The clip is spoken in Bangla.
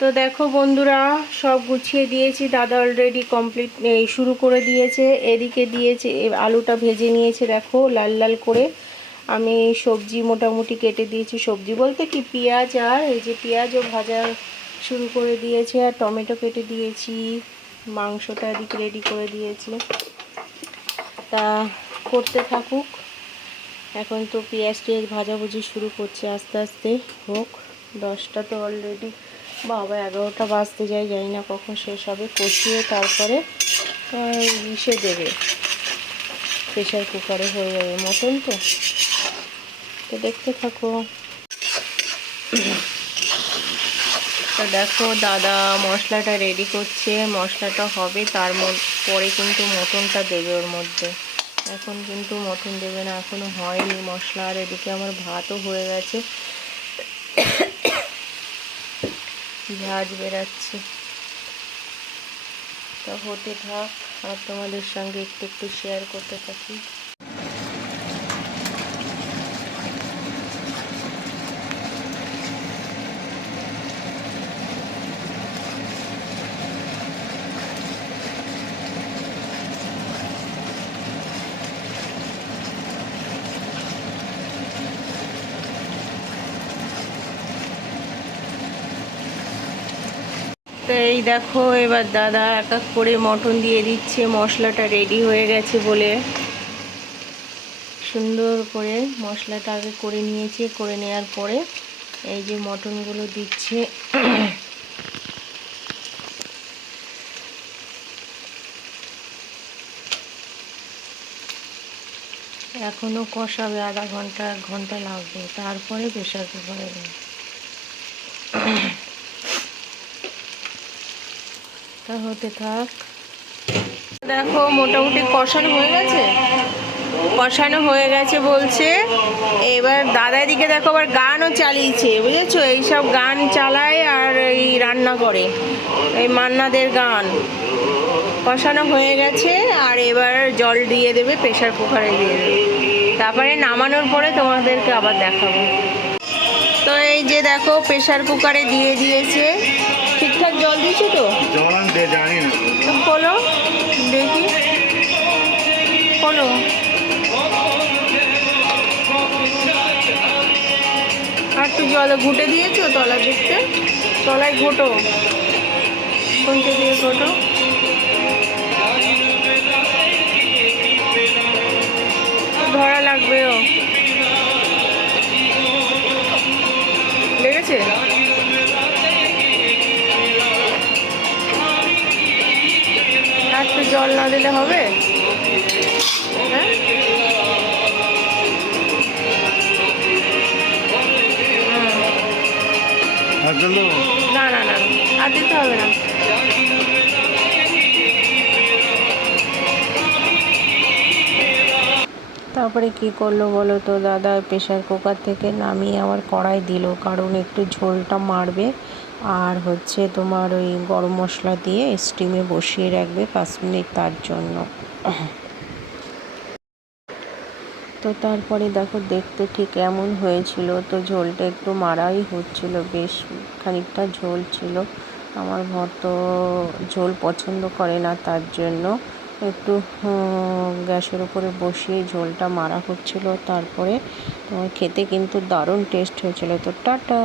তো দেখো বন্ধুরা, সব গুছিয়ে দিয়েছি, দাদা অলরেডি কমপ্লিট শুরু করে দিয়েছে। এদিকে দিয়েছে আলুটা ভেজে নিয়েছে, দেখো লাল লাল করে। আমি সবজি মোটামুটি কেটে দিয়েছি, সবজি বলতে কি পেঁয়াজ, আর এই যে পেঁয়াজও ভাজা শুরু করে দিয়েছে, আর টমেটো কেটে দিয়েছি, মাংসটা এদিকে রেডি করে দিয়েছি। তা করতে থাকুক, এখন তো পেঁয়াজ ভাজাভুজি শুরু করছে, আস্তে আস্তে হোক। 10টা তো অলরেডি, বাবা 11টা বাজতে যায়, জানি না কখন শেষ হবে। কষিয়ে তারপরে ইসে দেবে, প্রেশার কুকারে হয়ে যাবে মটন। তো দেখতে থাকো। তো দেখো দাদা মশলাটা রেডি করছে, মশলাটা হবে, তার পরে কিন্তু মটনটা দেবে ওর মধ্যে। এখন কিন্তু মটন দেবে না, এখনো হয়নি মশলা। আর এদিকে আমার ভাতও হয়ে গেছে, ঝাঁজ বেরাচ্ছে। তো হতে থাক, আর তোমাদের সঙ্গে একটু একটু শেয়ার করতে থাকি। তো এই দেখো, এবার দাদা এক এক করে মটন দিয়ে দিচ্ছে। মশলাটা রেডি হয়ে গেছে বলে সুন্দর করে মশলাটা আগে করে নিয়েছে, করে নেওয়ার পরে এই যে মটনগুলো দিচ্ছে। এখনও কষাবে, আধা ঘন্টা 1 ঘন্টা লাগবে, তারপরে প্রেশার কুকারে দেবে। তা হতে থাক। দেখো মোটামুটি কষানো হয়ে গেছে, বলছে। এবার দাদা দিকে দেখো আবার গানও চালিয়েছে, বুঝেছো? এইসব গান চালায় আর এই রান্না করে, এই মান্নাদের গান। কষানো হয়ে গেছে, আর এবার জল দিয়ে দেবে, প্রেশার কুকারে দিয়ে দেবে। তারপরে নামানোর পরে তোমাদেরকে আবার দেখাবো। তো এই যে দেখো প্রেশার কুকারে দিয়ে দিয়েছে। ঠিকঠাক জল দিয়েছে তো? জানি না, খোলো দেখি, খোলো। আর একটু জলে ঘুটে দিয়েছো তলার দিকতে, তলায় ঘোটো, কোনটা দিয়ে ঘোটো। ধরা লাগবে, ও লেগেছে। আর একটু জল না দিলে হবে? হ্যাঁ, না না না, আর দিতে হবে না। তারপরে কি করলো বলো তো দাদা, প্রেশার কুকার থেকে নামিয়ে আবার কড়াই দিল, কারণ একটু ঝোলটা মারবে। আর হচ্ছে তোমার ওই গরম মশলা দিয়ে স্টিমে বসিয়ে রাখবে 5 মিনিট, তার জন্য। তো তারপরে দেখো দেখতে ঠিক এমন হয়েছিল। তো ঝোলটা একটু মারাই হচ্ছিল, বেশ খানিকটা ঝোল ছিল। আমার বর তো ঝোল পছন্দ করে না, তার জন্য একটু গ্যাসের উপরে বসিয়ে ঝোলটা মারা হচ্ছিল। তারপরে তোমার খেতে কিন্তু দারুণ টেস্ট হয়েছিল। তো টাটা।